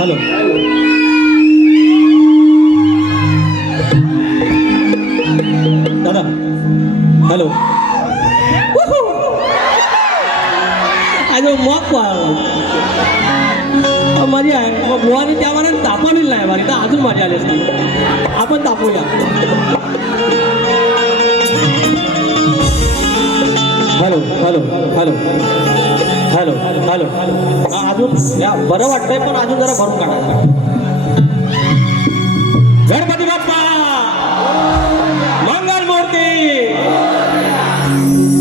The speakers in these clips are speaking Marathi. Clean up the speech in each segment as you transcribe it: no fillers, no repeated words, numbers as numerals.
हॅलो दादा हॅलो अरे मग माझी आहे बुवानी त्या मनाने तापवलेली नाही माझी तर अजून माझी आली असती आपण तापवूया hello hello hello hello hello अजून या बरं वाटतंय पण अजून जरा भरून काढा गणपती बाप्पा मंगल मूर्ती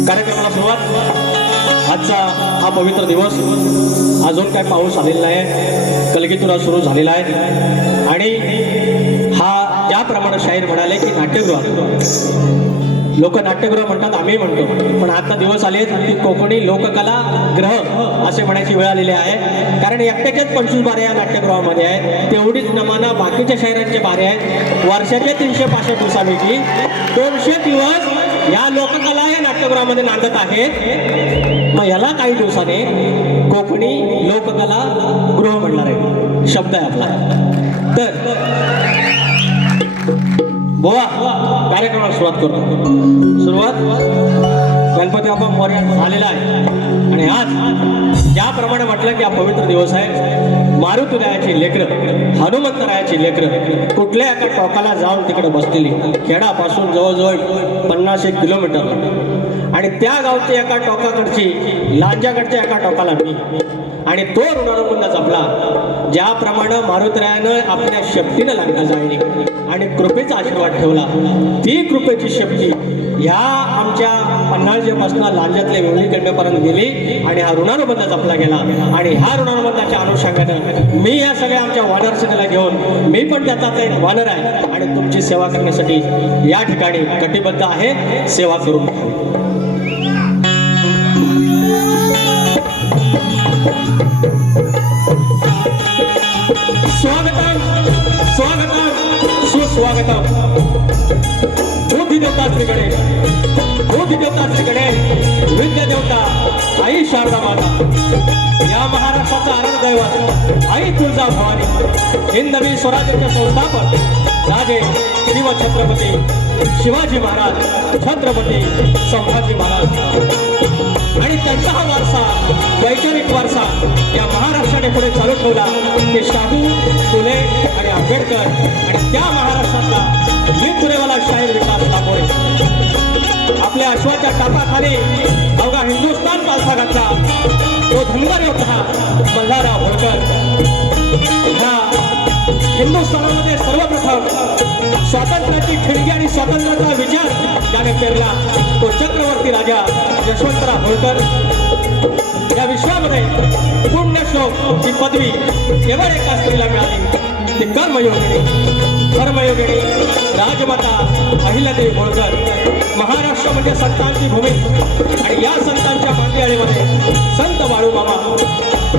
कार्यक्रमाला सुरुवात आजचा हा पवित्र दिवस अजून काय पाऊस आलेला आहे कलगीतुरा सुरू झालेला आहे आणि हा ज्याप्रमाणे शाहीर म्हणाले की नाट्यगृह लोक नाट्यगृह म्हणतात आम्ही म्हणतो पण आता दिवस आले की कोकणी लोककला ग्रह असे म्हणायची वेळ आलेली आहे कारण एकट्याच्याच 25 बारे या नाट्यगृहामध्ये आहे तेवढीच नमाना बाकीच्या शाहिरांचे बारे आहेत वर्षाचे 365 दिवसापैकी 200 दिवस या लोककला या नाट्यगृहामध्ये नांदत आहेत मग याला काही दिवसाने कोकणी लोककला गृह म्हणणार आहे शब्द आहे आपला तर बोवा कार्यक्रमाला सुरुवात करतो सुरुवात गणपती बाप्पा मोरया झालेला आहे आणि आज ज्याप्रमाणे म्हटलं की हा पवित्र दिवस आहे मारुतीरायाची लेकरं हनुमंतरायाची लेकरं कुठल्या एका टोकाला जाऊन तिकडे बसलेली खेडापासून जवळजवळ 50-1 किलोमीटर आणि त्या गावची एका टोकाकडची लांजाकडच्या एका टोकाला मी आणि तो ऋणानुबंध जपला ज्याप्रमाणे मारुतीरायानं आपल्या शक्तीनं लांडा जाळली आणि कृपेचा आशीर्वाद ठेवला ती कृपेची शक्ती ह्या आमच्या पन्हाळजेपासून लांजातल्या वेवळीकंडेपर्यंत गेली आणि हा ऋणानुबंध जपला गेला आणि ह्या ऋणानुबंधाच्या अनुषंगानं मी या सगळ्या आमच्या वानर सेनेला घेऊन मी पण त्याचा एक वानर आहे आणि तुमची सेवा करण्यासाठी या ठिकाणी कटिबद्ध आहे सेवा करून स्वागतम स्वागतम सुस्वागतम बुद्धी देवता श्री गणेश बुद्धी देवता श्री गणेश विद्या देवता आई शारदा माता या महाराष्ट्राचा आराध्य दैवत आई तुळजा भवानी हिंदवी स्वराज्याचे संस्थापक राजे शिव छत्रपती शिवाजी महाराज छत्रपती संभाजी महाराज आणि त्यांचा हा वारसा वैचारिक वारसा या महाराष्ट्राने पुढे चालू ठेवला ते शाहू फुले आणि आंबेडकर आणि त्या महाराष्ट्रातला वीरपुरेवाला शाहीर विकास दाभोळे आपल्या अश्वाच्या टापाखाली अवघा हिंदुस्थान पालथा घातला तो धनगर योद्धा मल्हारराव होळकर ह्या हिंदुस्थानामध्ये सर्वप्रथम स्वातंत्र्याची खिडकी आणि स्वातंत्र्याचा विचार ज्याने पेरला तो चक्रवर्ती राजा यशवंतराव होळकर या विश्वामध्ये पुण्यश्लोक ही पदवी केवळ एका स्त्रीला मिळाली ती कर्मयोगिनी राजमाता अहिल्यादेवी होळकर महाराष्ट्र म्हणजे संतांची भूमी आणि या संतांच्या मांदियाळीमध्ये संत बाळू मामा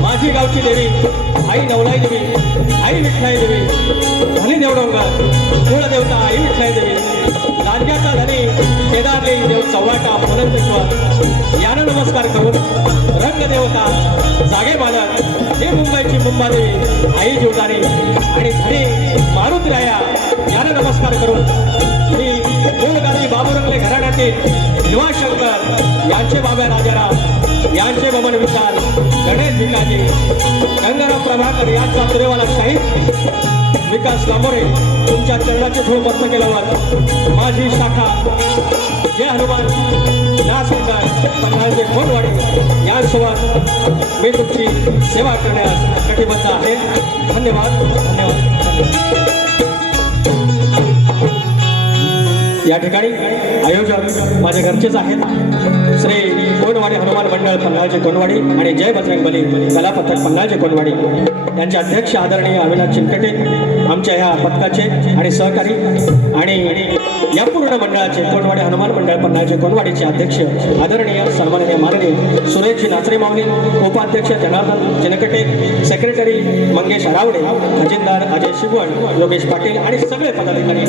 माझी गावची देवी आई नवलाई देवी आई विठ्ठलाई देवी धनी देवडोंगर कुळदेवता आई विठ्ठलाई देवी लांजाचा धनी केदारली देव चव्हाटा अनंतेश्वर यानं नमस्कार करून रंगदेवता जागे बालक हे मुंबईची मुंबादेवी आई जीवदारी आणि धनी मारुतीराया यानं नमस्कार करून ही मूळगावी बाबुरंगले घराण्यातील युवाशंकर यांचे बाबा राजाराम यांचे बमन विचार गणेश भिकाजी गंगाराम प्रभाकर यांचा तुरेवाला शाहीर विकास लांबोरे तुमच्या चरणाचे धूळ मस्त केल्यावर माझी शाखा जय हनुमान नासकर पन्हाळचे कोणवाडी यांसोबत मी तुमची सेवा करण्यास कटिबद्ध आहे. धन्यवाद धन्यवाद. या ठिकाणी आयोजक माझे घरचेच आहेत. श्री कोणवाडी हनुमान मंडळ पन्हाळचे कोणवाडी आणि जय बजरंगबली कला पथक पन्हाळचे कोणवाडी यांचे अध्यक्ष आदरणीय अविनाश चिनकटे आमच्या ह्या पथकाचे आणि सहकारी आणि या पूर्ण मंडळाचे कोणवाडी हनुमान मंडळ पन्हाळचे कोणवाडीचे अध्यक्ष आदरणीय सन्माननीय माननीय सुरेश नाचरे माऊली, उपाध्यक्ष जनार्दन चिनकटे, सेक्रेटरी मंगेश अरावडे, खजिनदार अजय शिगवण, योगेश पाटील आणि सगळे पदाधिकारी,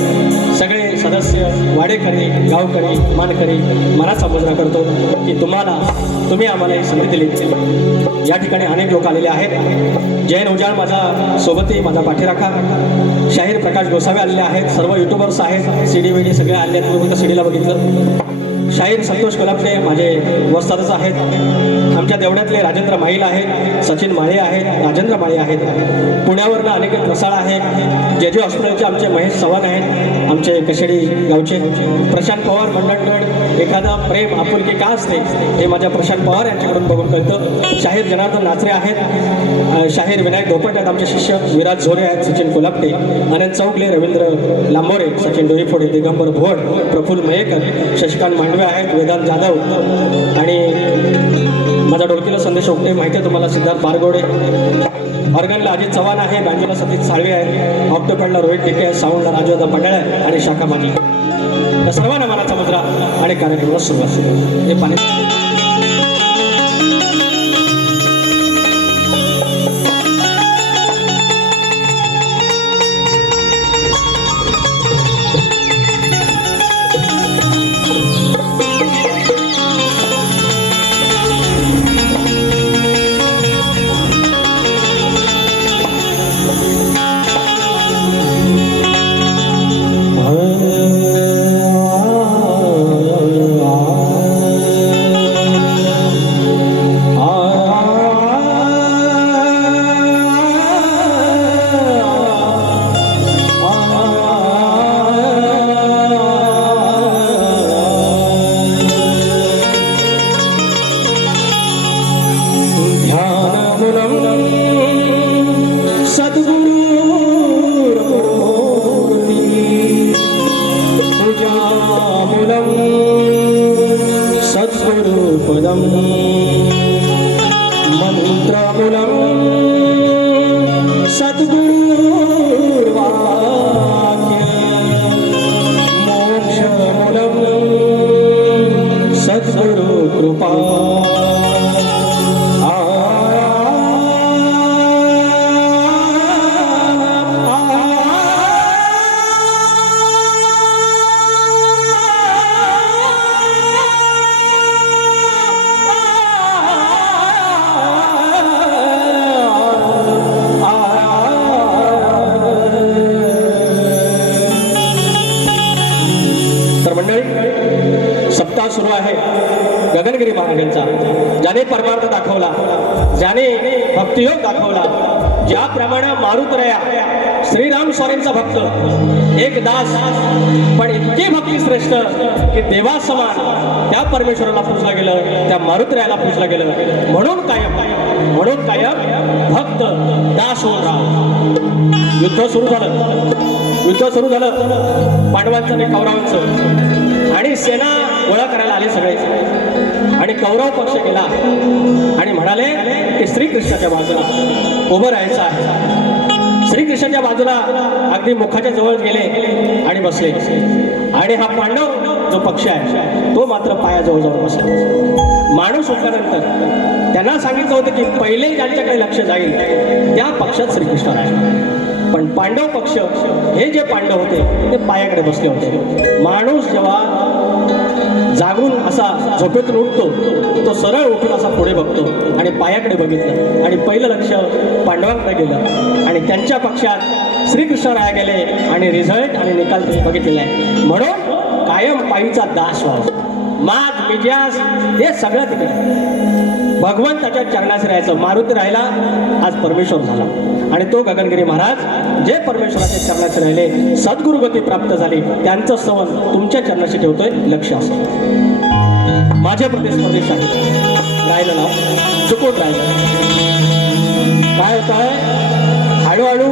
सगळे सदस्य, वाडेकरी, गावकरी, मानकरी मला संबोधन करतो की तुम्ही आम्हाला ही संधी दिली. या ठिकाणी अनेक लोक आलेले आहेत. जैन उजाळ माझा सोबती, माझा पाठीराखा, शाहीर प्रकाश गोसावे आलेले आहेत. सर्व युट्यूबर्स आहेत. सीडी वेडी सगळे आले आहेत. तुम्ही सीडीला बघितलं. शाहीर संतोष कोल्हापटे माझे वस्तादच आहेत. आमच्या देवड्यातले राजेंद्र माईल आहेत, सचिन माळे आहेत, राजेंद्र माळे आहेत. पुण्यावरनं अनेक रसाळ आहेत. जे हॉस्पिटलचे आमचे महेश चव्हाण आहेत, आमचे कशेडी गावचे. प्रशांत पवार मंडळगड एखादा प्रेम आपुलकी का असते हे माझ्या प्रशांत पवार यांच्याकडून बघून कळतं. शाहीर जनार्दन नाचरे आहेत. शाहीर विनायक धोपट आहेत आमचे शिष्य. विराज झोरे आहेत, सचिन कोल्हापटे, अनंत चौगले, रवींद्र लांबोरे, सचिन डोईफोडे, दिगंबर भोड, प्रफुल्ल मयेकर, शशिकांत मांडवे आहेत, वेदांत जाधव आणि माझा डोळकीला संदेश ओकटे माहिती आहे तुम्हाला, सिद्धार्थ बारगोडे. ऑर्गनला अजित चव्हाण आहे, बँजोला सतीश साळवे आहे, ऑक्टोपॅडला रोहित टिके आहे, साऊंडला राजोदा पटेल आहे आणि शाखा माझी. या सर्वांना मनाचा मुद्रा आणि कार्यक्रमाला सुरुवात सुरू हे पाणी. सुरू आहे गगनगिरी महाराजांचा. ज्याने परमार्थ दाखवला, ज्याने भक्तियोग दाखवला, ज्याप्रमाणे मारुतरया श्रीराम स्वामींचा भक्त एक दास पण इतकी भक्ती श्रेष्ठ की देवा समान त्या परमेश्वराला पूजला गेलं, त्या मारुतरयाला पूजला गेलं. म्हणून कायम भक्त दास होऊन राहा. युद्ध सुरू झालं पांडवांचं आणि कौरवांचं आणि सेना गोळा करायला आले सगळे आणि कौरव पक्ष केला आणि म्हणाले की श्रीकृष्णाच्या बाजूला उभं राहायचं आहे. श्रीकृष्णाच्या बाजूला अगदी मुखाच्या जवळ गेले आणि बसले आणि हा पांडव जो पक्ष आहे तो मात्र पायाजवळ जाऊन बसला. माणूस उठल्यानंतर त्यांना सांगितलं होतं की पहिले ज्यांच्याकडे लक्ष जाईल त्या पक्षात श्रीकृष्ण राहिले. पण पांडव पक्ष हे जे पांडव होते ते पायाकडे बसले होते. माणूस जेव्हा जागून असा झोपेतून उठतो तो सरळ उठून असा पुढे बघतो आणि पायाकडे बघितलं आणि पहिलं लक्ष पांडवांकडे गेलं आणि त्यांच्या पक्षात श्रीकृष्ण राया गेले आणि रिझल्ट आणि निकाल तुम्ही बघितलेला आहे. म्हणून कायम पायीचा दास व्हावा. माग मिजाज हे सगळं तिकडे भगवंताच्या चरणास राहायचं. मारुती राहिला, आज परमेश्वर झाला. आणि तो गगनगिरी महाराज जे परमेश्वराच्या चरणास राहिले, सद्गुरुगती प्राप्त झाली, त्यांचं स्तवन तुमच्या चरणाशी ठेवतोय. लक्ष असं माझ्या प्रतिस्पर्धी राहिलं ना, चुकून राहिलं. काय होत आहे, हळूहळू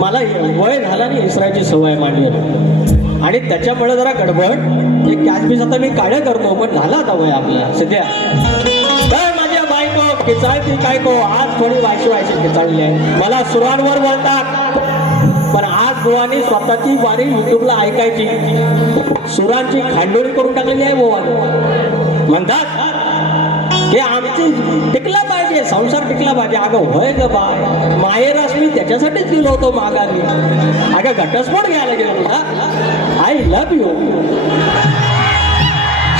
मला वय झाला आणि इसरायची सवय मांडली आणि त्याच्यामुळे जरा गडबड. एक कॅचबीज आता मी काढ्या करतो, पण झाला आता वय आपल्याला सध्या. काय माझ्या बायको किचाळती काय को, आज थोडी वायशी किचाळली आहे. मला सुरांवर बोलतात, पण आज बुवानी स्वतःची वारी युट्यूबला ऐकायची, सुरांची खांडोळी करून टाकलेली आहे. बुवा म्हणतात हे आमची टिकला पाहिजे, संसार टिकला पाहिजे. अगं होय ग बा, माहेरास मी त्याच्यासाठीच गेलो होतो माघारी. अगं घटस्फोट घ्यायला गेलो तुला. I love you.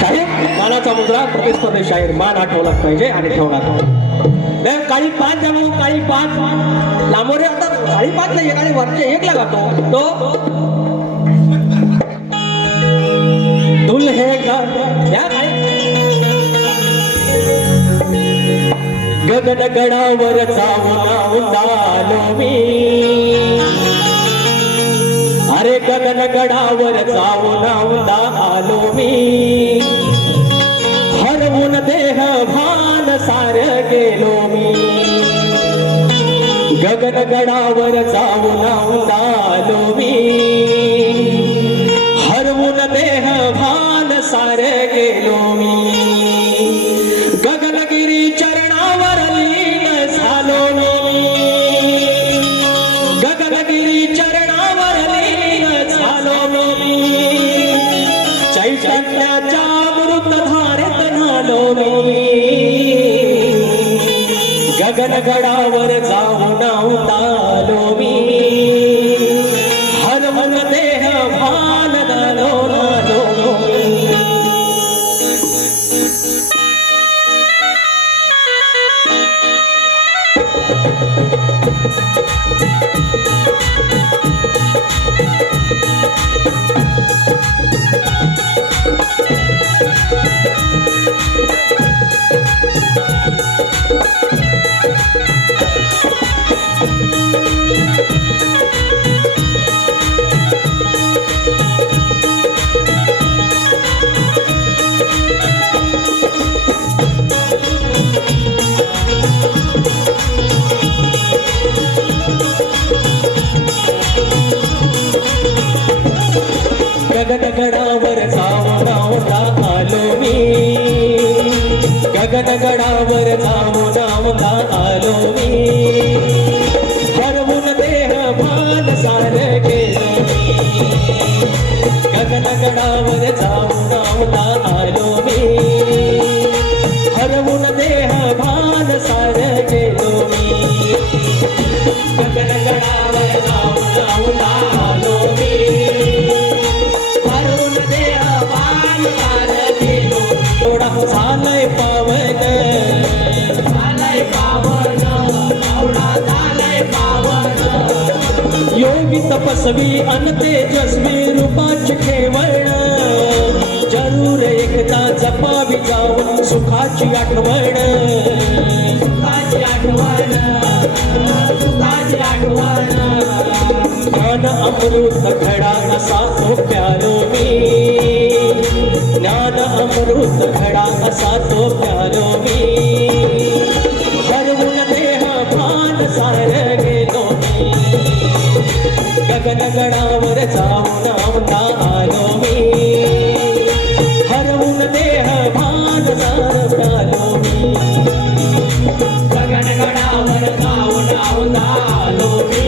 शाहीर मानाचा मुद्रा, प्रतिस्पर्धी शाहीर मान आठवला पाहिजे आणि ठेवला. काळी पाच जाणू, काळी पाच लांबोरे. आता काळी पाच नाही, आणि वरचे एक लगातो तो दुल्हे या गगन गडावर जाऊन आलो मी. अरे गगन गडावर जाऊन आलो मी. हरवून देह भान सार गेलो मी. गगन गडावर जाऊन आलो मी. हरवून देह भान सार गेलो मी. गगनगिरी चरणावर लीन झालो मी. गगनगिरी चरणावर लीन झालो मी. चैतन्याच्या अमृत धारेत न्हालो मी. गगनगडावर जाऊन आलो मी. हरवून देह भान नालो मी. गगनगडावर जाऊन आलो मी. गगनगडावर जाऊन आलो मी. हरवून देह भान सार गेलो मी. गगनगडावर जाऊन आलो मी. हरवून देह भान सार गेलो मी. गगनगडावर जाऊन आलो मी. झालंय पावन, झालंय पावन, झालंय पावन. योगी तपस्वी अन तेजस्वी रूपाची ठेवण. जरूर एकदा जपावी जाऊन सुखाची आठवण. सुखाची आठवण, सुखाची आठवण. ज्ञान अमृत घडा असा तो प्यालो मी. ज्ञान अमृत घडा असा तो प्यालो मी. हरवून देह भान सार गेलो मी. गगनगडावर जाऊन आलो मी. हरवून देह भान सार प्यालो मी. गगनगडावर जाऊन आलो मी.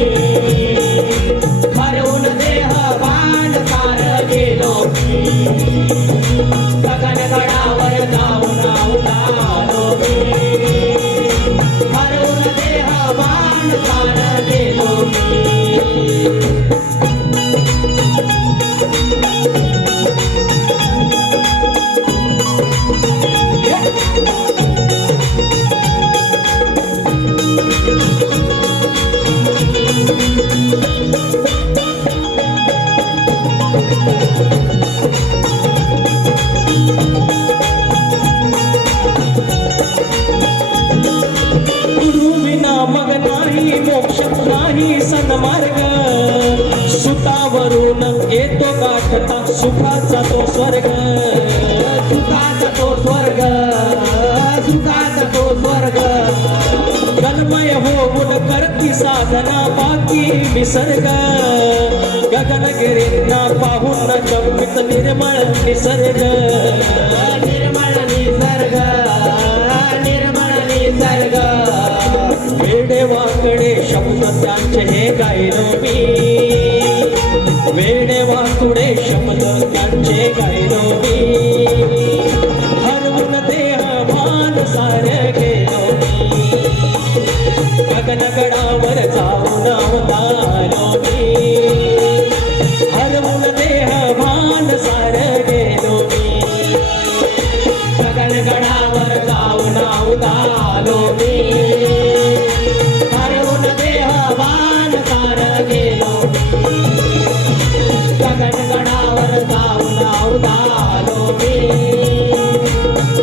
हरवून देह भान सार गेलो मी. गगनगडावर जाऊन आलो मी. हरवून देह भान सार गेलो मी. मोक्ष नाही सन्मार्ग सुतावरून येतो गाठता सुखाचा तो स्वर्ग सुखाचा तो स्वर्ग सुखाचा तो स्वर्ग तन्मय होऊन करती साधना बाकी विसर्ग गगनगिरींना पाहून गंपित निर्मळ निसर्ग निर्मळ निसर्ग निर्मळ निसर्ग वेडेवाकडे शब्द त्यांचे हे गायलो मी वेडेवाकडे शब्द त्यांचे गायलो मी हरवून देह भान सार गेलो मी गगनगडावर जाऊन अवतारो मी हरवून देह भान सार गेलो मी गगनगडावर जाऊन अवतारो मी हरवून देहभान सार गेलो गगनगडावर जाऊन अवतारो मी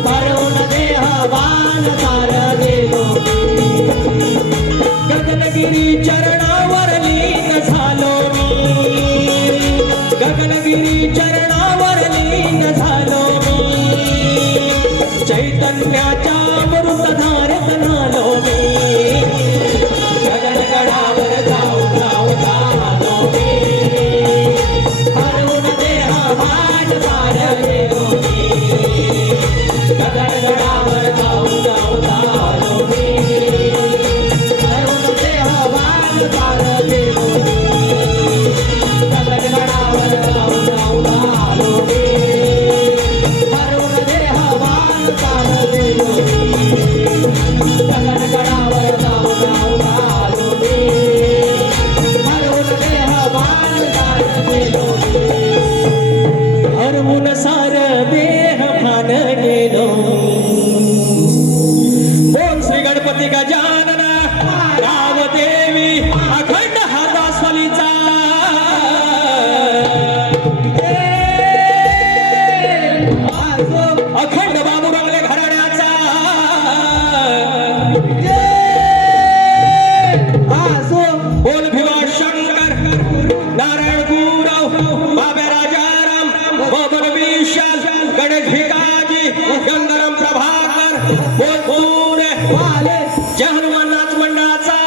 हरवून देहभान सार गेलो गगनगिरी चरणावर लीन झालो मी गगनगिरी चरणावर लीन झालो मी चैतन्याच्या अमृत धारत झालो मी गगनगडावर जाऊन अवतारो मी हरवून देहभान सार गेलो गगनगडावर जाऊन अवतारो मी हरवून देहभान सार गेलो गगनगडावर जाऊन अवतारो मी हरवून देहभान सार गेलो गगनगडावर जाऊन अवतारो मी हरवून देहभान सार गेलो हरवून सार देह भान गेलो बोल श्री गणपती गजानन राव देवी अखंड हातास्वलीचा अखंड बाबू रंगले घराण्याचा बोल भिवा शंकर नारायण गुरव बाबा राजाराम बबन विशाल गणेश भिकाजी गंगाराम प्रभाकर बोल बोल जय हनुमान नाच मंडळाचा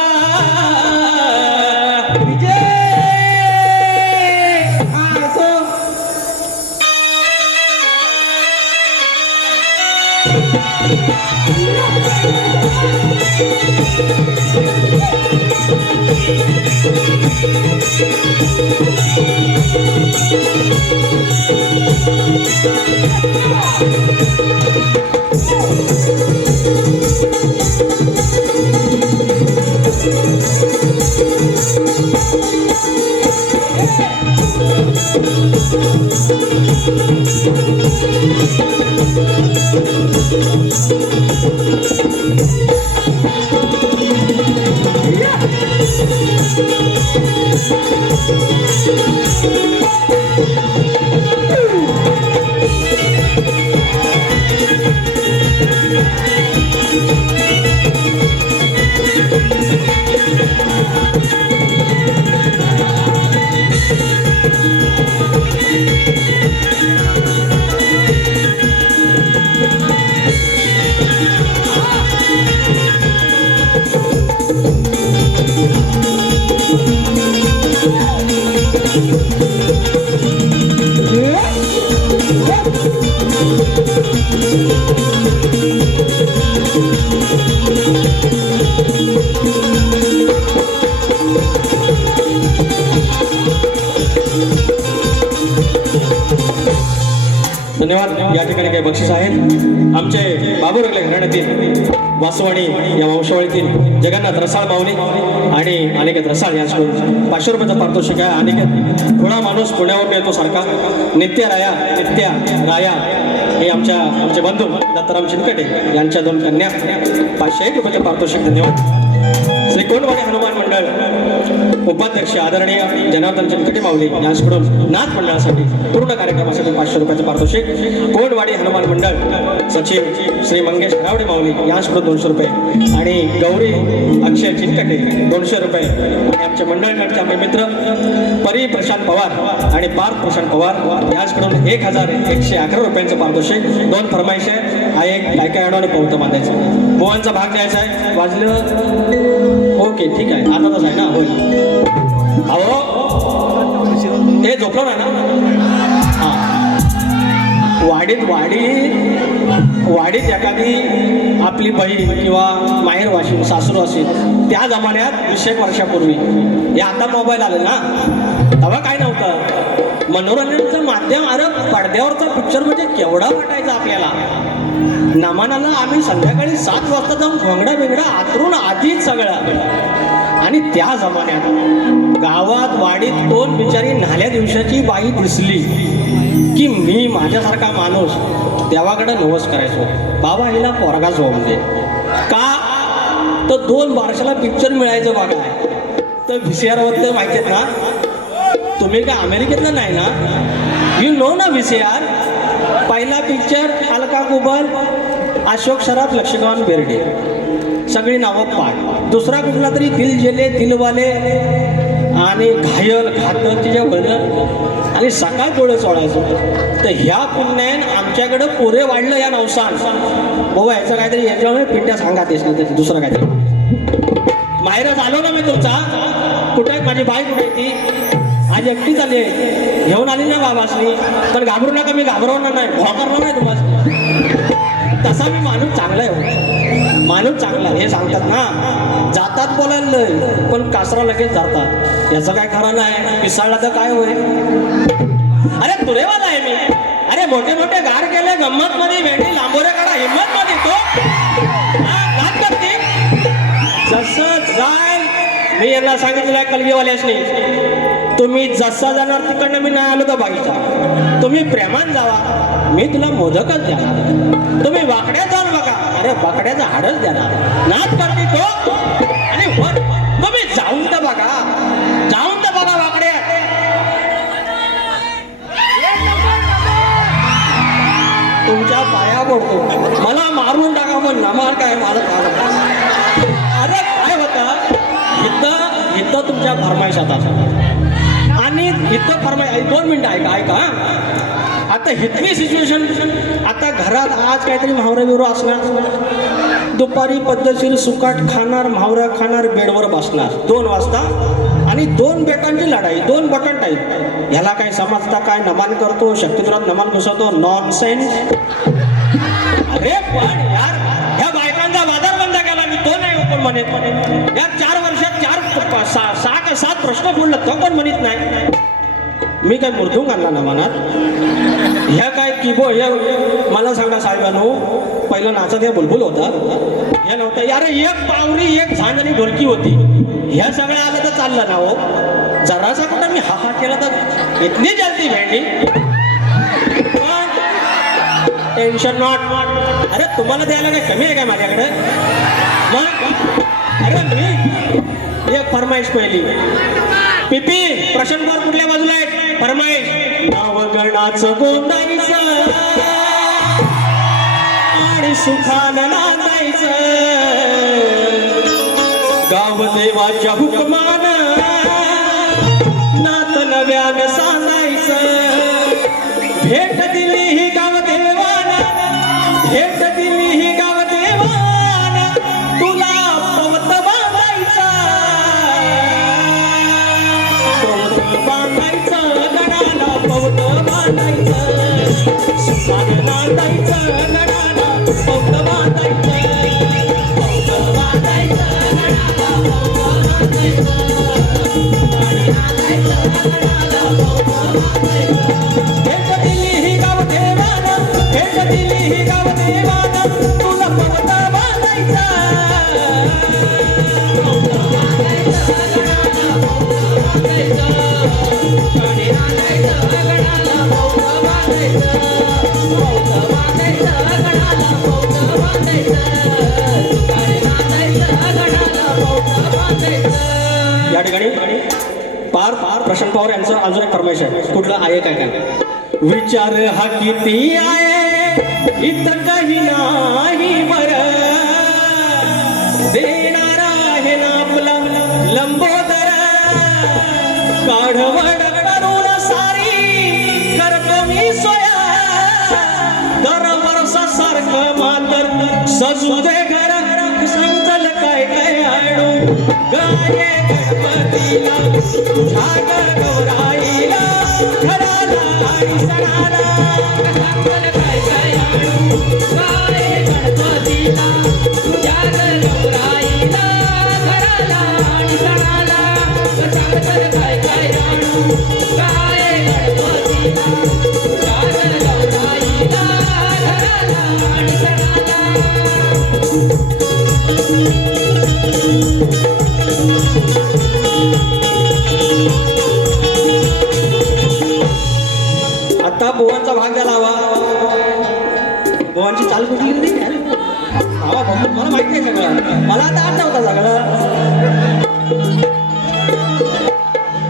धन्यवाद. या ठिकाणी काही बक्षीस आहेत. आमचे बाबू रंगले घराण्यातील वासवाणी या वंशावळीतील जगन्नाथ रसाळ माऊली आणि अनिकेत रसाळ यांच्याकडून 500 रुपयाचा पारितोषिक आहे. अनिकेत थोडा माणूस पुण्यावरून येतो सारखा. नित्या राया हे आमचे बंधू दत्ताराम शिंदे यांच्या 2 कन्या 501 रुपयाचे पारितोषिक. धन्यवाद. श्री कोंडवाडी हनुमान मंडळ उपाध्यक्ष आदरणीय जनार्दन चिंतके माऊली यांच्याकडून नाथ मंडळासाठी पूर्ण कार्यक्रमासाठी 500 रुपयाचे पारितोषिक. कोंडवाडी हनुमान मंडळ सचिव श्री मंगेश खरावडे माऊली यांच्याकडून 200 रुपये आणि गौरी अक्षय चिनकटे 200 रुपये आणि आमचे मंडळाचे आमचे मित्र परी प्रशांत पवार आणि पार्थ प्रशांत पवार यांच्याकडून 1111 रुपयांचं पारितोषिक. 2 फरमाईश आहे. हा एक काय काय आणि पवतं बांधायचं मोहनचा भाग द्यायचा आहे. वाजलं ओके ठीक आहे आता तसं आहे ना होय. अहो हे झोपलं ना हां वाडीत एखादी आपली बहीण किंवा माहेर वाशी सासरू असेल त्या जमान्यात 200 वर्षापूर्वी हे आता मोबाईल आले ना तेव्हा काय नव्हतं मनोरंजनाचं माध्यम. अरे पडद्यावरचा पिक्चर म्हणजे केवढा वाटायचा आपल्याला. नमानाला आम्ही संध्याकाळी 7 वाजता जाऊन घोंगडा बिंगडा आतरून आधीच सगळं. आणि त्या जमान्यात गावात वाडीत 2 बिचारी न्हाल्या दिवसाची बाई दिसली की मी माझ्यासारखा माणूस देवाकडे नवस करायचो बाबा हिला पोरगाच होऊन दे. का तर 2 बारशाला पिक्चर मिळायचं बघा. तर VCR वरती माहिती आहेत ना तुम्ही काय अमेरिकेतलं नाही ना. यू नो ना VCR. पहिला पिक्चर अलका कुबल अशोक सराफ लक्ष्मण बेर्डे सगळी नावं पाठ. दुसरा कुठला तरी दिल जेले दिलवाले आणि घायल घातक तिच्या भलं आणि सकाळ डोळे चोळायचं. तर ह्या पुण्यान आमच्याकडं पोरे वाढलं या नवसान. बाबा ह्याचं काहीतरी याच्यामुळे पिंट्या सांगा तेच नाही त्याचं दुसरं काहीतरी. माहेर झालो ना मी तुमचा. कुठे आहे माझी बाई कुठे ती आज एकटी झाली आहे घेऊन आली ना बाबासनी. पण घाबरू नका मी घाबरवणार नाही भोकरणार नाही तुम्हाला. तसा मी माणूस चांगला आहे. माणूस चांगला हे सांगतात ना जातात बोलायला लय पण कासरा लगेच जातात. याचं काय खरं नाही. पिसाळला तर काय होय. अरे तुरेवाला आहे मी. अरे मोठे मोठे गार केले गंमत मध्ये भेंडी लांबोरे काढा हिंमत मध्ये तो काय करते जसं जाय. मी यांना सांगितलं कलगीवाल्यासनी तुम्ही जसा जाणार तिकडनं मी नाही आलो तर बाईचा. तुम्ही प्रेमान जावा मी तुला मोदकच देणार. तुम्ही वाकड्यात जाऊन बघा अरे वाकड्याचं हाडच देणार. नाच करते तो आणि तुम्ही जाऊन तर बघा वाकड्यात. तुमच्या पाया पडतो मला मारून टाका पण नमार काय मला अरे काय होतं इथं तुमच्या फरमाईशात आणि इथं फरमाईश 2 मिनिटं ऐका. आता इथली सिच्युएशन आता घरात आज काहीतरी म्हावरा बिवरा असणार दुपारी पद्धतशीर सुकाट खाणार म्हावरा खाणार बेडवर बसणार 2 वाजता आणि 2 बेटांची लढाई 2 बटन टाईप. ह्याला काय समजता काय नमान करतो शक्तिद्रात नमान घुसवतो नॉनसेन्स. अरे पण यार ह्या बायकांचा बाजार बंद केला मी तो नाही कोण म्हणत. या 4 वर्षात 6 का 7 प्रश्न बोललं तो कोण म्हणत नाही. मी काय मृदूंग आणला ना मनात. ह्या काय कीबोर्ड या मला सांगा साहेबांनो पहिलं नाचत हे बुलबुल होता हे नव्हतं. यार एक पावरी एक झांज आणि ढोलकी होती. ह्या सगळ्या आलं तर चाललं ना हो. जरासा कुठं मी हा केला तर इतनी जलती भेंडी. Tension not. अरे तुम्हाला द्यायला काय कमी आहे काय माझ्याकडे. मग अरे मी एक फरमाईश पहिली पिपी प्रशांतवर कुठल्या बाजूला आहे फरमाईश नावगणाचं गोंदायचं आणि सुखानं नांदायचं गाव देवाच्या हुकमानं नात नव्यानं सांगायचं. भेट दिली ही गाव देवानं भेट दिली ही गाव देवानं तुला पवत बांधायचं गणाला पवत बांधायचं सुखानं नांदायचं गणाला पवत बांधायचं पवत बांधायचं गणाला पवत बांधायचं. भेट दिली ही गाव देवानं भेट दिली ही गाव देवानं तुला पवत बांधायचं या ठिकाणी पार प्रशांत पवार यांचं अजून एक फरमाईश आहे. कुठलं आहे काय काय विचार हा किती आहे इथं काही नाही बर देणार आहे ना आपला लंबोदर काढवड करून सारी करतो मी सोया दर वर्षासारखं मातर सजू दे घर संचल काय काय आणू गाये गणपतीला तुझ्या गौराईला घराला आणि सणाला संकल काय काय आणू गाये गणपतीला तुझ्या गौराईला घराला आणि सणाला संकल काय काय आणू गाये गणपतीला तुझ्या गौराईला घराला आणि सणाला आता बुवांचा भाग झाला हवा बुवांची चाल कुठली होती हवा भाऊ मला माहिती आहे सगळं मला आता आठ नव्हता सगळं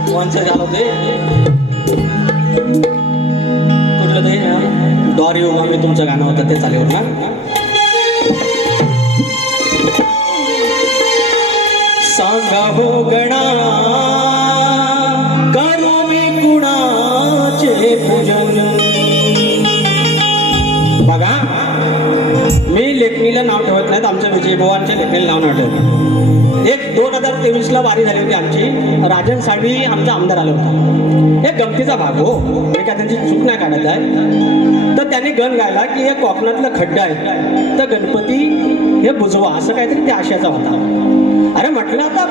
बुवांचं झालं होते कुठलं ते द्वारी उमा मी तुमचं गाणं होतं ते चालेल ना सांगा हो गणा करू मी कुणाचे पूजन बघा मी लेखणीला नाव ठेवत नाहीत आमच्या विजयभवानच्या लेखणीला नाव नाही ठेवत एक 2023ला वारी झाली होती आमची राजन साळवी आमचा आमदार आला होता एक गमतीचा भाग हो मी काय त्यांची चूक नाही काढत आहे तर त्यांनी गण गायला की हे कोकणातलं खड्डा आहे तर गणपती हे बुजवा असं काहीतरी त्या आशयाचा होता अरे म्हटलं आता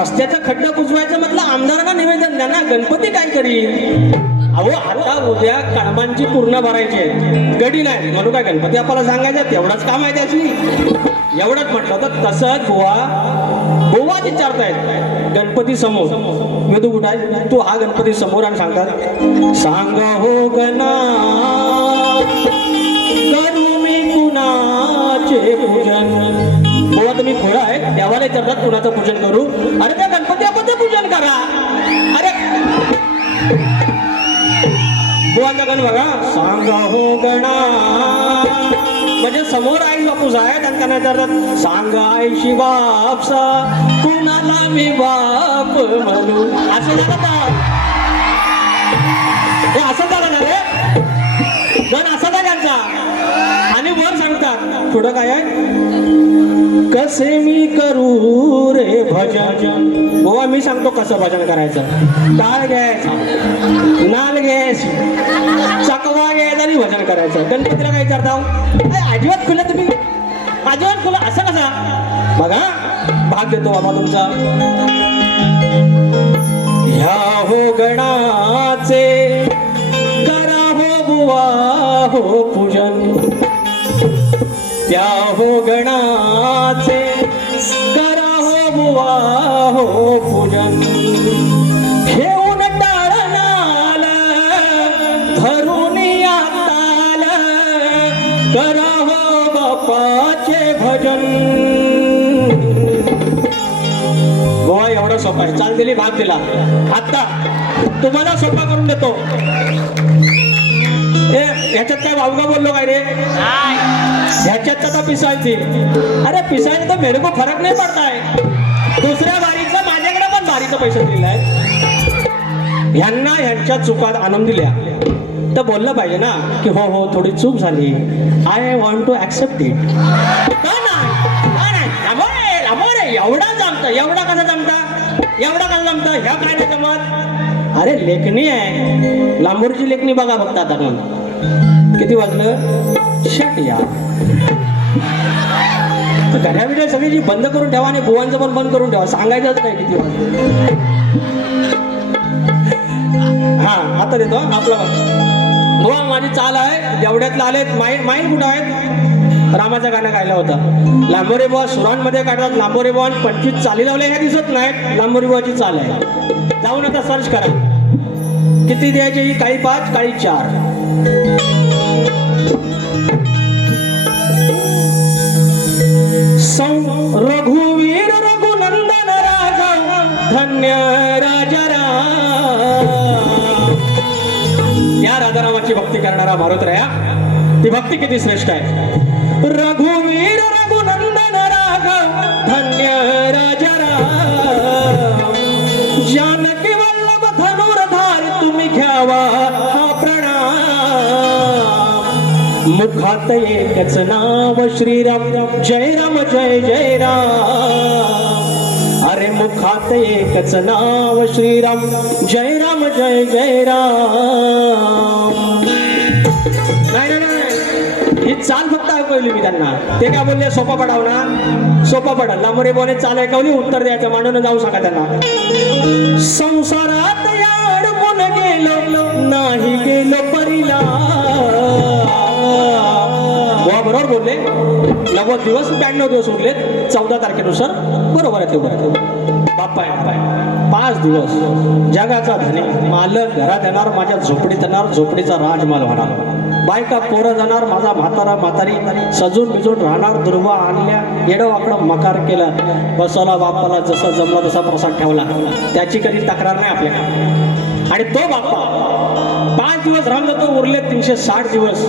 रस्त्याचा खड्डा बुजवायचं म्हटलं आमदारांना निवेदन द्या ना गणपती काय करील अहो आता उद्या कळमांची पूर्ण भरायची आहे गडी नाही म्हणून काय गणपती आपल्याला सांगायचं तेवढंच काम आहे त्याची एवढंच म्हटलं तर तसंच बुवा विचारतायत गणपती समोर वेदू कुठं आहे तू हा गणपती समोर आणि सांगतात सांगा हो गणा करू मी कुणाचे पूजन बुवा तुम्ही खोडा आहे देवाला विचारतात कुणाचं पूजन करू अरे त्या गणपती आपण पूजन करा अरे बुवाचा गण बघा सांगा हो गणा म्हणजे समोर आई बापूस आहेत आणि त्यांना विचारतात सांगा आईशी बापसा कुणाला मी बाप म्हणू असं झालं हे असं झालं ना रे गण असा नाही त्यांचा आणि वर सांगतात थोडं काय आहे कसे मी करू रे भजन बुवा मी सांगतो कसं भजन करायचं टाळ घ्यायचा नाल घ्यायची चकवा घ्यायचा आणि भजन करायचं गणपतीला काय विचारता अजिबात खुलं तुम्ही अजिबात खुलं असं कसा बघा भाग देतो बाबा तुमचा ह्या हो गणाचे करा हो बुवा हो पूजन त्या हो गणाचे करा हो बुवा हो पूजन घेऊन टाळनाल धरून याताल करा हो बापाचे भजन बुवा एवढा सोपा आहे चाल दिली भाग दिला आता तुम्हाला सोपा करून देतो ह्याच्यात काय वावगा बोललो काय रे ह्याच्यात आता पिसायची अरे पिसायची तर मेरे को फरक नाही पडताय दुसऱ्या बारीचं माझ्याकडे पण बारीचं पैसे दिलाय ह्यांना ह्यांच्या चुकात आणून दिल्या तर बोललं पाहिजे ना की हो हो थोडी चूक झाली I want to accept it एवढा जमतं एवढा कसा जमतं ह्या काय नाही जमत अरे लेखणी आहे लांबोरची लेखणी बघा फक्त आता किती वाजलं शट या घड्याळ सगळी जी बंद करून ठेवा आणि बुवांचं पण बंद करून ठेवा सांगायचंच नाही किती वाजलं हा आता देतो आपला बुवा माझी चाल आहे जेवढ्यातला आलेत माईन कुठं आहेत रामाचं गाणं गायला होतं लांबोरे बुवा सुरांमध्ये काढतात लांबोरे बुवा 25 चाली लावले ह्या दिसत नाहीत लांबोरे बुवाची चाल आहे जाऊन आता सर्च करा किती द्यायची ही काळी 5 काळी 4 रघुवीर रघुनंदन राजा धन्य राजा राम या राधारामाची भक्ती करणारा मारुत राया ती भक्ती किती श्रेष्ठ आहे. रघुवीर रघुनंदन राघव धन्य राजा राम, जानकी वल्लभ धनुर्धार तुम्ही घ्यावा हा प्रणाम. मुखात एकच नाव श्रीराम जय राम जय जय राम. अरे मुखात एकच नाव श्रीराम जय राम जय जय राम. नाही नाही नाही, ही चाल फक्त ऐकवली मी त्यांना. ते काय बोलले सोपा पडाव ना, सोपा पडल. लांबरे बोले चाल ऐकवली, उत्तर द्यायचं मांडून जाऊ सांगा त्यांना. संसारात या अडकून गेलो नाही गेलो परिला. बरोबर बोलले. 90 दिवस 92 दिवस उरलेत 14 तारखेनुसार. बरोबर आहे तेवढं. बाप्पा आहे 5 दिवस जगाचा धनी मालक, घरात येणार, माझ्या झोपडीत येणार, झोपडीचा राजमाल होणार. बायका पोरं जाणार, माझा म्हातारा म्हातारी सजून बिजून राहणार. दुर्वा आणल्या, येडं वाकडं मकार केलं, बसवला बाप्पाला जसं जमला तसा प्रसाद ठेवला. त्याची कधी तक्रार नाही आपल्या. आणि तो बाप्पा 5 दिवस राहिला, तो उरले 360 दिवस.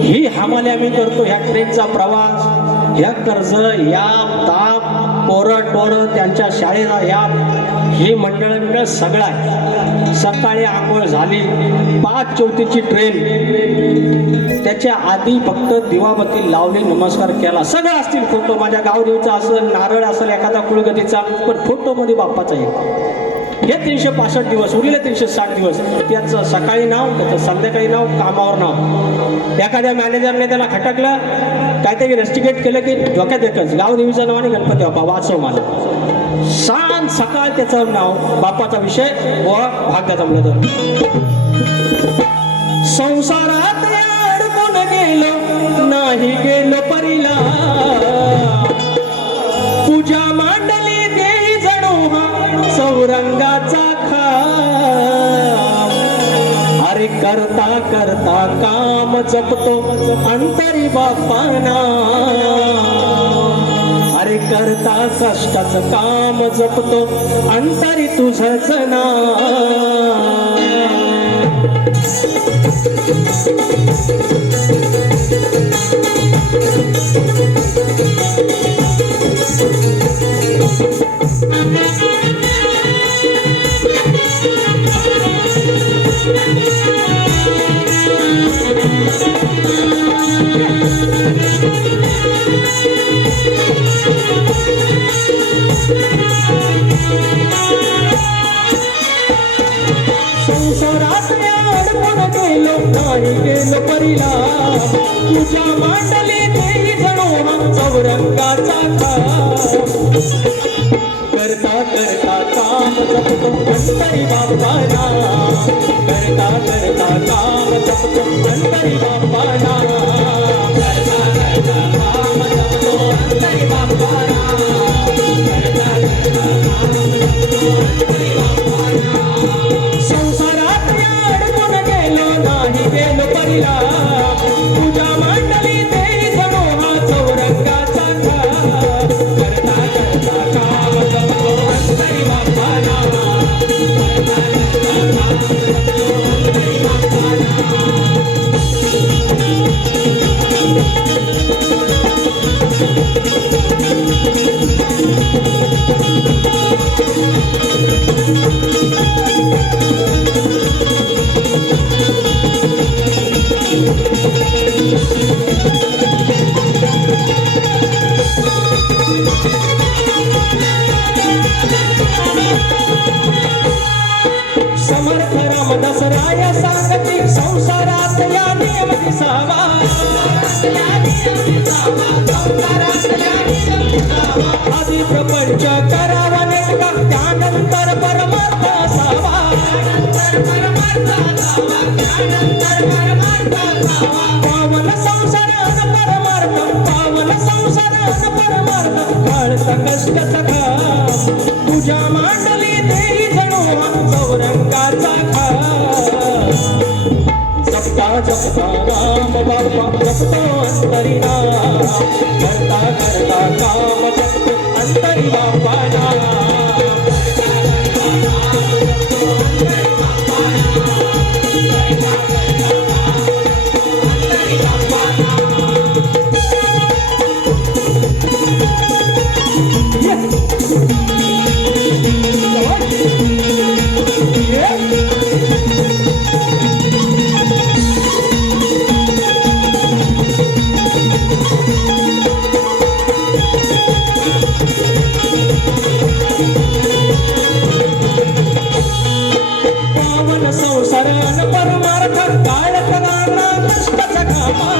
ही हमाली आम्ही करतो. ह्या ट्रेनचा प्रवास, ह्या कर्ज, या ताप, पोरं टोरं त्यांच्या शाळेला या, ही मंडळ सगळं आहे. सकाळी आंघोळ झाली, 5:34ची ट्रेन. त्याच्या आधी फक्त दिवाबत्ती लावली, नमस्कार केला. सगळं असतील फोटो, माझ्या गावदेवीचा असेल, नारळ असेल, एखादा कुळगतीचा, पण फोटोमध्ये बाप्पाचा येतो. हे 365 दिवस उरलेले 360 दिवस. त्याचं सकाळी नाव, त्याचं संध्याकाळी नाव, कामावर नाव. एखाद्या मॅनेजरने त्याला खटकलं, काहीतरी इन्व्हेस्टिगेट केलं की डोक्यात एकच गावदेवीचं नाव आणि गणपती बाप्पा वाचव मला. सांज सकाळ त्याचं नाव, बाप्पाचा विषय व भाग त्याचा म्हणलं. संसारात अडकून गेलो नाही गेलो परिला. पूजा मांडली देई जणू हा चौरंगाचा खाम. अरे करता करता काम जपतो अंतरी बाप्पाना. अरे करता कष्टाचं काम जपतो अंतरी तुझंच नाम. संसारात अडकून गेलो नाही गेलो परिला. तुझ्या मांडली देई जणू हा चौरंगाचा खाम. करता करता काम जपतो अंतरी बाप्पाना. करता करता काम जपतो अंतरी बाप्पाना. करता करता काम जपतो अंतरी बाप्पाना. करता करता काम जपतो अंतरी बाप्पाना. संसारात अडकून गेलो नाही गेलो परिला. तुझ्या मांडली देई जणू हा चौरंगाचा खाम. करता करता काम जपतो अंतरी बाप्पाना. करता करता काम जपतो अंतरी बाप्पाना. समर्थ रामदास राय सांगती संसारात या नियम दिसावा. आधी प्रपंच करावा नेटका, त्यानंतर परमार्थ असावा. पावन संसारात परमार्थ, पावन संसारात परमार्थ. काळचा कष्ट सखा तुझ्या मांडली देई जणू हा चौरंगाचा खाम. जपता जपता राम बाप्पा जपतो अंतरी नाम. करता करता काम जपतो अंतरी बाप्पाना. करता करता काम जपतो अंतरी बाप्पाना. पावन संसार अन परमार्थ काळत नाना कष्टाचा कामा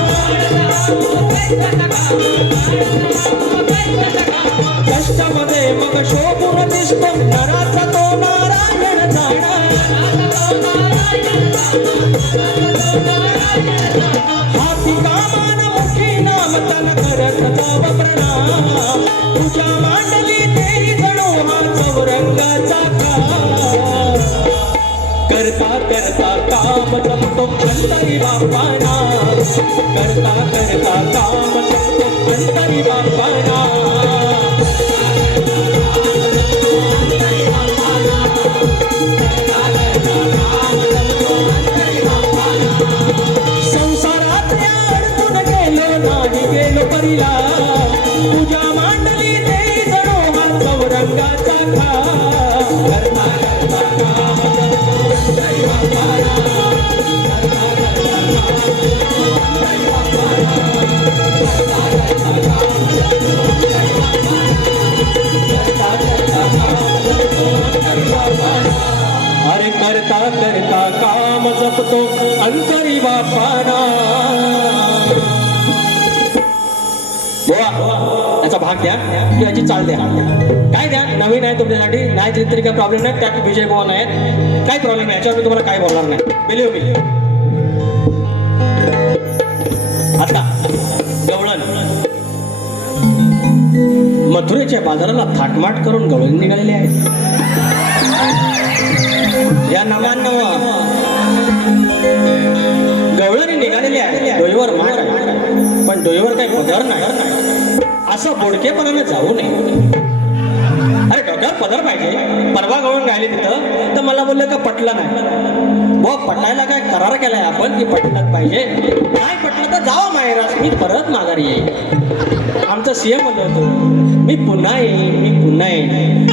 कष्टामध्ये मग शोभून दिसतो नराचा तो नारायण जाणा हाती कामान मुखी नाम तन करत जाव प्रणाम तुझ्या मांडली तेरी जणू हा चौरंगाचा करता करता काम जपतो अंतरी बापाना करता करता काम जपतो अंतरी बापाना संसारात अडकून गेलो नाही गेलो परिला तुझ्या मांडली ते जणू हा चौरंगाचा खा करता करता काम अरे करता करता काम जपतो अंतरी बापाना याचा भाग द्या किंवा याची चाल द्या काय द्या नवीन आहे तुमच्यासाठी नाही दिली तरी काय प्रॉब्लेम नाही त्यात विजय गोवा आहेत काही प्रॉब्लेम नाही याच्यावर मी तुम्हाला काय बोलणार नाही बिलीव मी आता गवळण मथुरेच्या बाजाराला थाटमाट करून गवळण निघालेले आहेत या नामांना गवळणी निघालेली आहे डोईवर मार पण डोईवर काही पदर नाही असं बोडकेपणाने जाऊ नये अरे डोक्यावर पदर पाहिजे परवा गवळण गायली तिथं तर मला बोललं का पटलं नाही व पटायला काय करार केलाय आपण की पटलंच पाहिजे नाही पटलं तर जावा माहेरास मी परत माघारी येईन आमचं सीएम म्हणलं होतं मी पुन्हा येईन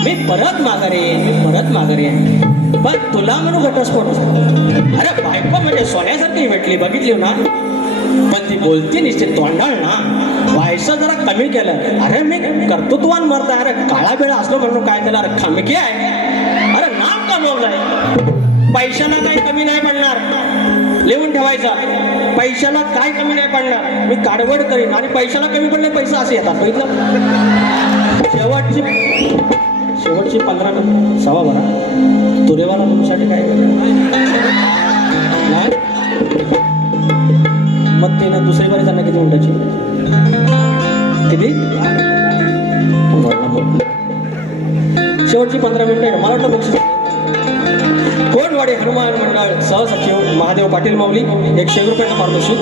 मी परत माघारी येईन पण तुला म्हणून घटस्फोट अरे बायको म्हणजे सोन्यासारखी भेटली बघितली ना पण ती बोलती निश्चित तोंडाळ ना व्हायचं जरा कमी केलं अरे मी कर्तृत्वान मरता अरे काळा बेळा असलो म्हणून काय त्याला अरे खमके आहे अरे नाम कमवलंय पैशाला काही कमी नाही पडणार लिहून ठेवायचा पैशाला काय कमी नाही पडणार मी काडवड करीन आणि पैशाला कमी पडले पैसा असे येतात बघितलं शेवटची 15 मिनिट 12:15 तुरेवाला तुमच्यासाठी काय नाही मग ते ना दुसरी बारी त्यांना किती मिनिटाची किती शेवटची 15 मिनिटं मला वाटतं बक्षीस कोणवाडी हनुमान मंडळ सहसचिव महादेव पाटील माऊली 100 रुपयाचं पारितोषिक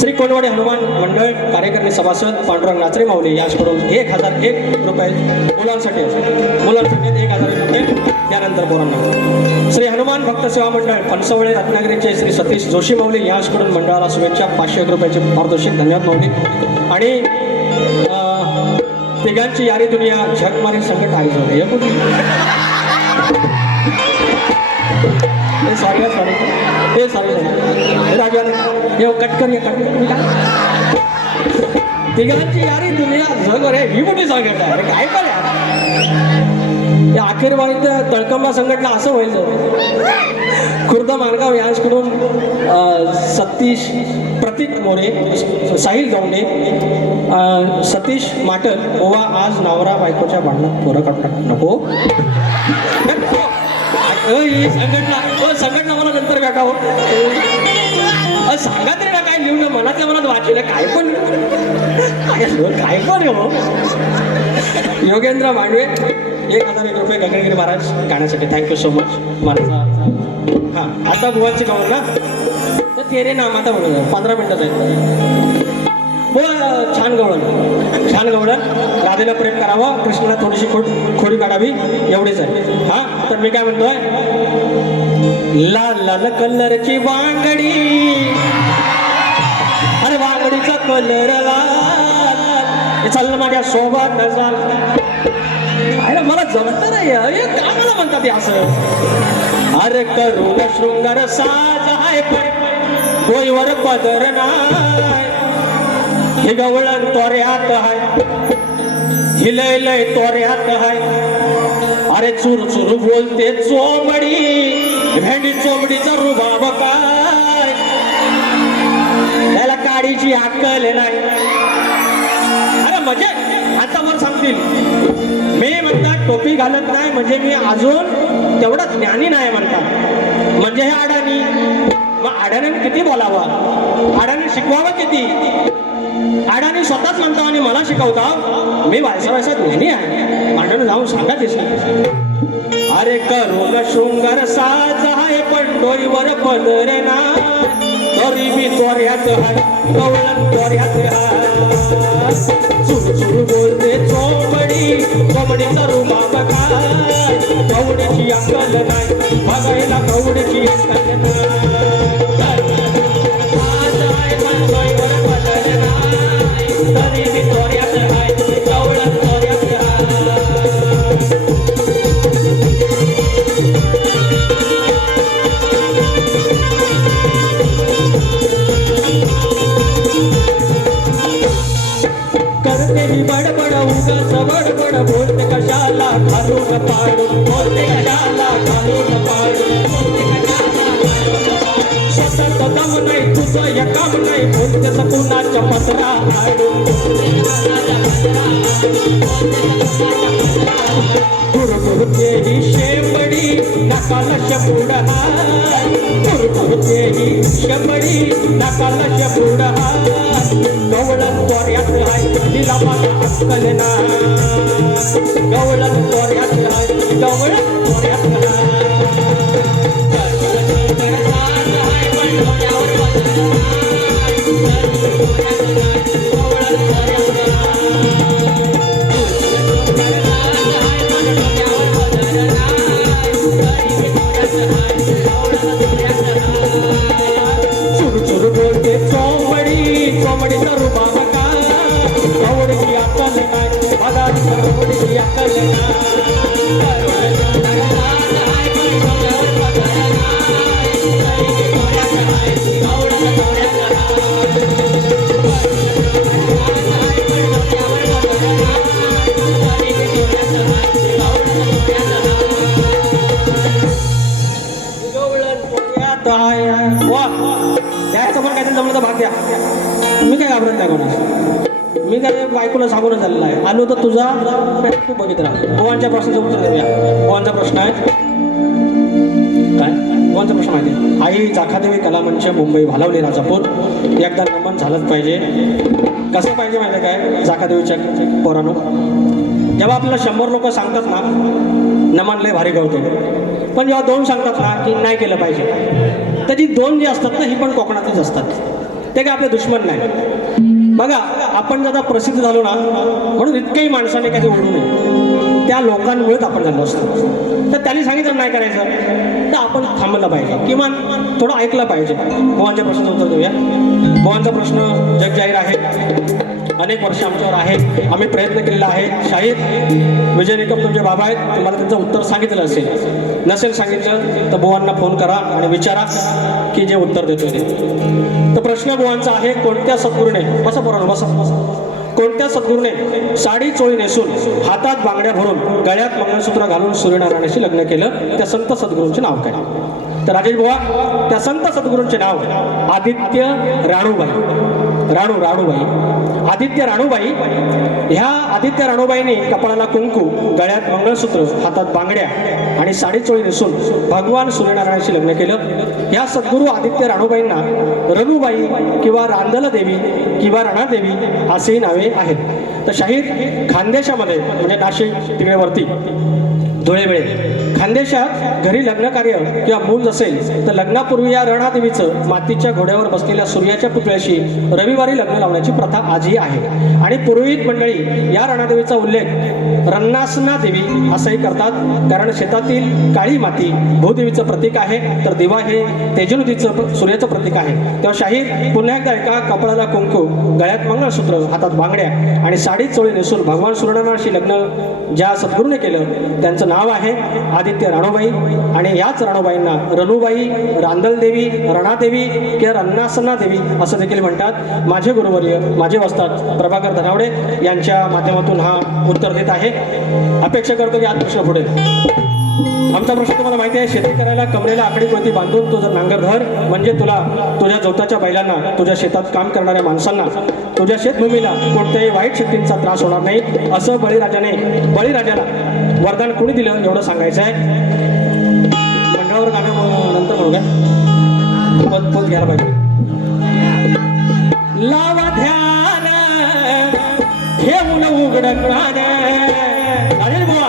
श्री कोणवाडी हनुमान मंडळ कार्यकारिणी सभासद पांडुरंग नाचरे माऊली याचकडून 1001 रुपये मुलांसाठी 1001 रुपये त्यानंतर पोरांना श्री हनुमान भक्त सेवा मंडळ फणसवळे रत्नागिरीचे श्री सतीश जोशी माऊली याचकडून मंडळाला शुभेच्छा 501 रुपयाचे पारितोषिक धन्यवाद माऊली आणि तिघांची यारी दुनिया झकमारी संकट आई झाली तिघांची यारी दुनिया जग रे ही मोठी संघटना अरे काय पण या अखेर वाणीच्या तळकंबा संघटना असं व्हायचं खुर्द मालगाव यांच्याकडून सतीश प्रतीक मोरे साहिल गवणे सतीश माटल ओवा आज नवरा बायकोच्या भांडणात पोरं काढतात नको ही संघटना मला नंतर भेटावं सांगा तरी ना काय लिहून मनातल्या मनात वाचलं काय पण हो योगेंद्र मांडवे 1001 रुपये गगनगिरी महाराज गाण्यासाठी थँक्यू सो मच माझा हां आता बुवांची गवळ ना तर ते रे नाम आता म्हणून 15 मिनिटं आहेत हो छान गवळण राधेला प्रेम करावं कृष्णाला थोडीशी खोडी काढावी एवढीच आहे हां तर मी काय म्हणतोय लाल लाल कलरची वांगडी अरे वांगडीचा कलर लाल चाललं माझ्या सोबत नजाल अरे मला जमत नाही का मला म्हणतात असं अरे करून शृंगार साज आहे डोईवर पदर नाही हे गवळण तोऱ्यात आहे हिलय तोऱ्यात आहे अरे चूर चूर बोलते चोमडी भेंडी चोमडीचा रुबाब काय त्याला काडीची अक्कल नाही अरे म्हणजे आता वर सांगतील मी म्हणतात टोपी घालत नाही म्हणजे मी अजून तेवढा ज्ञानी नाही म्हणतात म्हणजे हे अडाणी मग अडाण्याने किती बोलावा अडाणी शिकवावं किती अडाणी स्वतःच म्हणतो आणि मला शिकवता मी वायसा ज्ञानी आहे अडाणी जाऊन सांगा दिसत अरे करून शृंगार साज आहे पण डोईवर पदर ना तरी मी तोऱ्यात हाय कवळण तोऱ्यात हाय चुर चुर बोलते चोमडी चोमडीचा रुबाब काय कवडीची अक्कल नाही बघायला कवडीची अक्कल नाही साज आहे पण डोईवर पदर नाही तरी मी तोऱ्यात हाय कवळण तोऱ्यात हाय करते ही बडबड उगाच बडबड बोलते कशाला घालून पाडून बोलते कशाला घालून पाडून स्वतःच दम नाही तुझं या काम नाही बोलतेस कुणाच्या पत्रा आडून गुरगुरते ही शेंबडी नकाला शपुड हाय गुरगुरते ही शेंबडी नकाला शपुड हाय गवळण तोऱ्यात हाय तिला माझा अक्कल ना गवळण तोऱ्यात हाय गवळण तोऱ्यात चुर चुर बोलते चोमडी चोमडीचा रुबाब काय कवडीची अक्कल नाही बघायची कवडीची अक्कल वा त्याचं पण काहीतरी जमलं तर भाग द्या मी काय घाबरत नाही कोणा मी काय बायकोला सांगूनच झालेला आहे आलो तर तुझा तू बघित राहा भुवांच्या प्रश्नाचं उत्तर देऊया भुवांचा प्रश्न आहे काय भुवांचा प्रश्न माहिती आहे आई चाखादेवी कलामंच मुंबई भालावली राजापूर एकदा नमन झालंच पाहिजे कसं पाहिजे माहिती आहे काय चाखादेवीच्या पोरानो जेव्हा आपल्याला 100 लोक सांगतात ना नमन लय भारी गवतो पण जेव्हा 2 सांगतात ना की नाही केलं पाहिजे तर जी 2 जी असतात ना ही पण कोकणातच असतात ते काय आपले दुश्मन नाही बघा आपण जर प्रसिद्ध झालो ना म्हणून इतक्याही माणसाने कधी ओढू नये त्या लोकांमुळेच आपण झालो असतो तर त्यांनी सांगितलं नाही करायचं तर आपण थांबलं पाहिजे किमान थोडं ऐकलं पाहिजे भुवांच्या प्रश्नाचं उत्तर देऊया भुवांचा प्रश्न जगजाहीर आहे अनेक वर्ष आमच्यावर आहे आम्ही प्रयत्न केलेला आहे शाहीर विजय निकम तुमचे बाबा आहेत तुम्हाला त्यांचं उत्तर सांगितलं असेल नसेल सांगितलं तर बुवांना फोन करा आणि विचारा की जे उत्तर देतोय ते तर प्रश्न बुवांचा आहे कोणत्या सद्गुरूने बसा पोरांनो बसा कोणत्या सद्गुरूने साडी चोळी नेसून हातात बांगड्या भरून गळ्यात मंगळसूत्र घालून सूर्यनारायणाशी लग्न केलं त्या संत सद्गुरूंचे नाव काय तर राजेश बुवा त्या संत सद्गुरूंचे नाव आदित्य राणूबाई राणूबाई आदित्य राणूबाई ह्या आदित्य राणूबाईंनी कपाळाला कुंकू गळ्यात मंगळसूत्र हातात बांगड्या आणि साडीचोळी नेसून भगवान सूर्यनारायणाशी लग्न केलं ह्या सद्गुरू आदित्य राणूबाईंना रघुबाई किंवा रांदल देवी किंवा रणादेवी असेही नावे आहेत तर शाहीर खानदेशामध्ये म्हणजे नाशिक तिकडे वरती धुळे वेळे खानदेशात घरी लग्न कार्य किंवा मूल असेल तर लग्नापूर्वी या रणादेवीचं मातीच्या घोड्यावर बसलेल्या सूर्याच्या पुतळ्याशी रविवारी लग्न लावण्याची प्रथा आजही आहे आणि पुरोहित मंडळी या रणादेवीचा उल्लेख रन्नासना देवी असंही करतात कारण शेतातील काळी माती भूदेवीचं प्रतीक आहे तर दिवा हे तेजोनदीचं सूर्याचं प्रतीक आहे तेव्हा शाहीर पुन्हा एकदा एका कपाळाला कुंकू गळ्यात मंगळसूत्र हातात बांगड्या आणि साडी चोळी नेसून भगवान सूर्यनारायणाशी लग्न ज्या सद्गुरूने केलं त्यांचं नाव आहे आदित्य राणूबाई. आणि याच राणूबाईंना रणूबाई, रांदलदेवी, रणादेवी किंवा रन्नासन्ना देवी असं देखील म्हणतात. माझे गुरुवर्य, माझे वस्ताद प्रभाकर धनावडे यांच्या माध्यमातून हा उत्तर देत आहे. अपेक्षा करतो की आज प्रश्न पुढे. आमचा प्रश्न तुम्हाला माहिती आहे, शेती करायला कमरेला आकडी कोणती बांधून तू जर नांगर धर म्हणजे तुला तुझ्या जोताच्या बैलांना, तुझ्या शेतात काम करणाऱ्या माणसांना, तुझ्या शेतभूमीला कोणत्याही वाईट शक्तींचा त्रास होणार नाही असं बळीराजाला वरदान कोणी दिलं एवढं सांगायचं आहे. मंडळावर गाणं नंतर म्हणू काय, पद घ्यायला पाहिजे. लावा ध्यान ठेवून उघड कान, अरे बुवा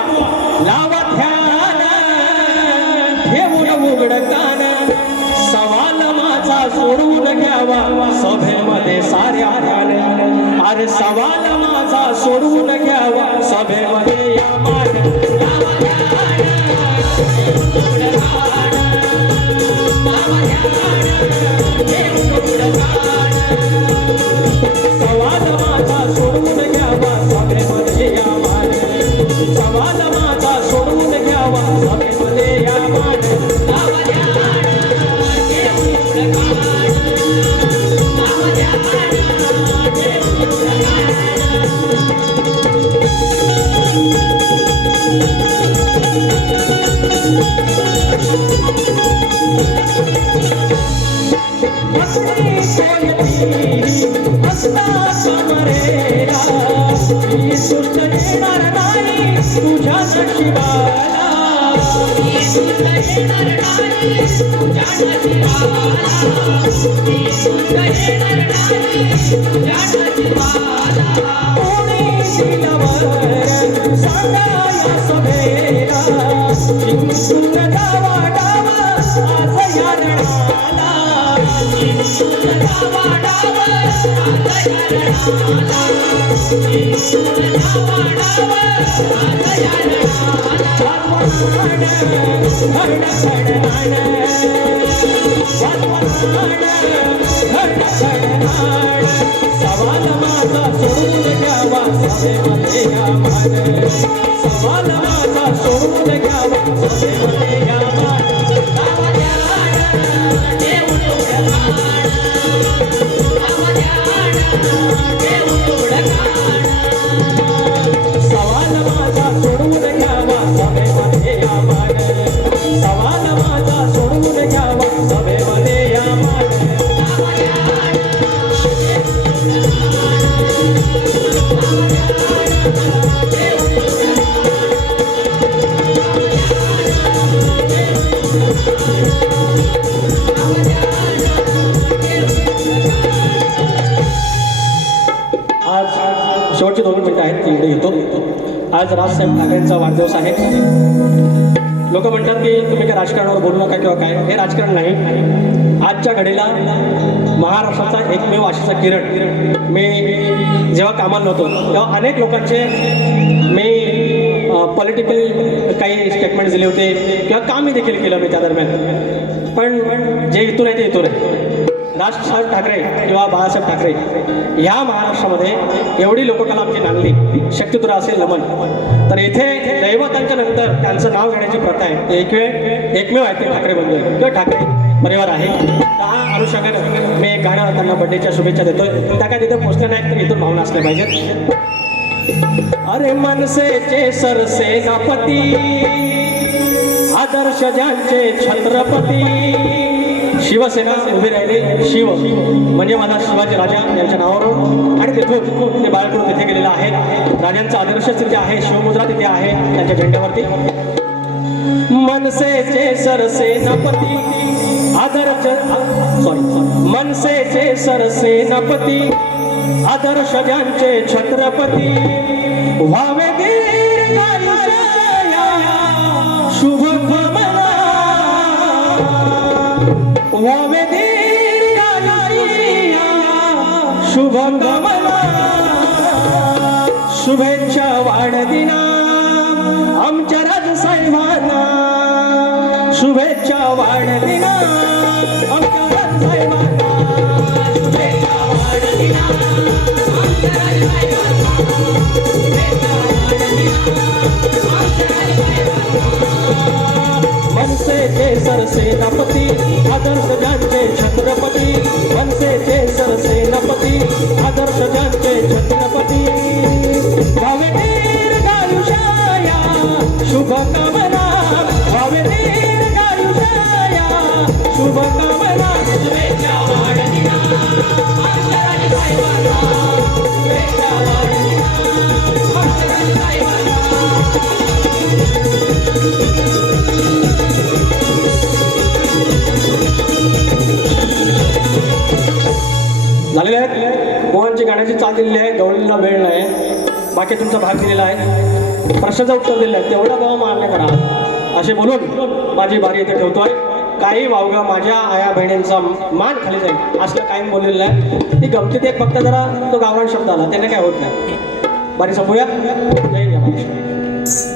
लावा ध्यान ठेवून उघड कान, सवाल माझा सोडून घ्यावा सभेमध्ये साऱ्या ध्यान, अरे सवाल माझा सोडून घ्यावा सभेमध्ये या मान. लावा ध्यान उघड कान, लावा ध्यान ठेवून उघड कान, सवाल माझा सोडून घ्यावा सभेमध्ये या मान, सवाल माझा सोडून घ्यावा सभेमध्ये या मान. लावा ध्यान ठेवून उघड कान, लावा ध्यान ठेवून उघड कान. असली सोयती असता समरेला, ही सुस्त येणार नाही तुझ्या नशिबाला, ही सुस्त येणार नाही तुझ्या नशिबाला, ही सुस्त येणार नाही तुझ्या नशिबाला. कोणी दिलवर सांगा या सभेला, जिंकून जावा डावा आज या रणाला, जिंकून जावा डावा आज या रणाला, जिंकून जावा डावा आज या रणाला. सवाल माझा सोडून घ्यावा सभेमध्ये या मान, सवाल माझा सोडून घ्यावा सभेमध्ये या मान. लावा ध्यान ठेवून उघड कान, लावा ध्यान ठेवून उघड कान, सवाल माझा सोडून घ्यावा सभेमध्ये या मान, सवाल माझा सोडून घ्यावा सभेमध्ये या मान. लावा ध्यान आज शेवटचे 2 मिनिटं आहेत, ती इकडे घेतो. आज राजसाहेब ठाकरेंचा वाढदिवस आहे. लोक म्हणतात की तुम्ही काय राजकारणावर बोलू नका किंवा काय, हे राजकारण नाही. आजच्या घडीला महाराष्ट्राचा एकमेव आशेचा किरण. मी जेव्हा कामाला नव्हतो तेव्हा अनेक लोकांचे मी पॉलिटिकल काही स्टेटमेंट्स दिले होते किंवा कामही देखील केलं मी त्या दरम्यान. पण जे इथून आहे ते इथून आहे. राजसाहेब ठाकरे किंवा बाळासाहेब ठाकरे ह्या महाराष्ट्रामध्ये एवढी लोककला आमची नांदली, शक्तितुरा असेल नमन. तर इथे दैवतांच्या नंतर त्यांचं नाव घेण्याची प्रथा आहे. एकमेव आहे ते ठाकरे बंधू किंवा ठाकरे परिवार आहे. त्या अनुषंगानं मी एक गाणं त्यांना बड्डेच्या शुभेच्छा देतोय. त्या काय तिथे पोचल्या नाहीत तर इथून भावना असल्या पाहिजेत. अरे मनसेचे सरसेनापती, आदर्श ज्यांचे छत्रपती, शिवसेना उभी राहिली. शिव म्हणजे माझा शिवाजी राजा यांच्या नावावरून, आणि तिथून ते बाळकडून तिथे गेलेलं आहे. राजांचा आदर्श तिथे आहे, शिवमुद्रा तिथे आहे त्यांच्या झेंड्यावरती. मनसेचे सरसेनापती, मनसेचे सरसेनापती, आदर्श ज्यांचे छत्रपती, व्हावे दीर्घायुष्य शुभ कामना, व्हावे दीर्घायुष्य शुभ कामना. शुभेच्छा वाढदिना आमच्या राजसाहेबांना, शुभेच्छा वाढदिना आमच्या राजसाहेबांना, शुभेच्छा वाढदिना आमच्या राजसाहेबांना. मनसेचे सरसेनापती आदर्श ज्यांचे छत्रपती मनसेचे सरसेनापती आदर्श ज्यांचे छत्रपती भावे दीर्घायुष्या शुभकामना भावे दीर्घायुष्या शुभकामना शुभेच्छा वाढदिना आमच्या साहेबांना शुभेच्छा वाढदिना आमच्या साहेबांना झालेले आहेत मोहनची गाण्याची चाल दिलेली आहे गवळीला वेळ नाही बाकी तुमचा भाग दिलेला आहे प्रश्नाचं उत्तर दिलेलं आहे तेवढा गाव मान्य करा असे बोलून माझी बारी इथे ठेवतोय काही वावगा माझ्या आया बहिणींचा मान खाली जाईल असलं कायम बोललेलं आहे ती गमतीत एक फक्त जरा तो गावरान शब्द आला त्याने काय होत नाही बारी संपूया जय जय महाराष्ट्र.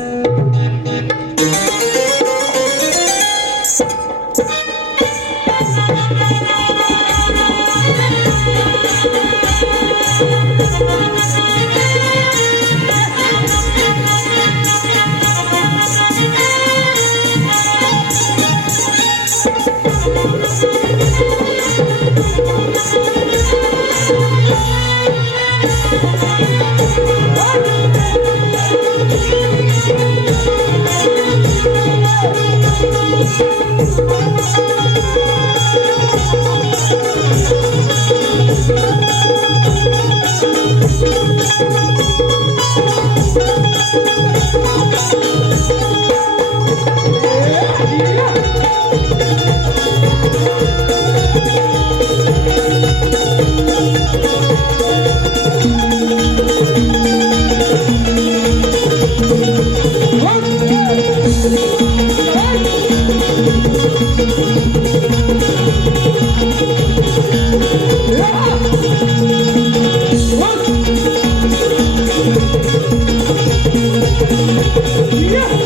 Yeah.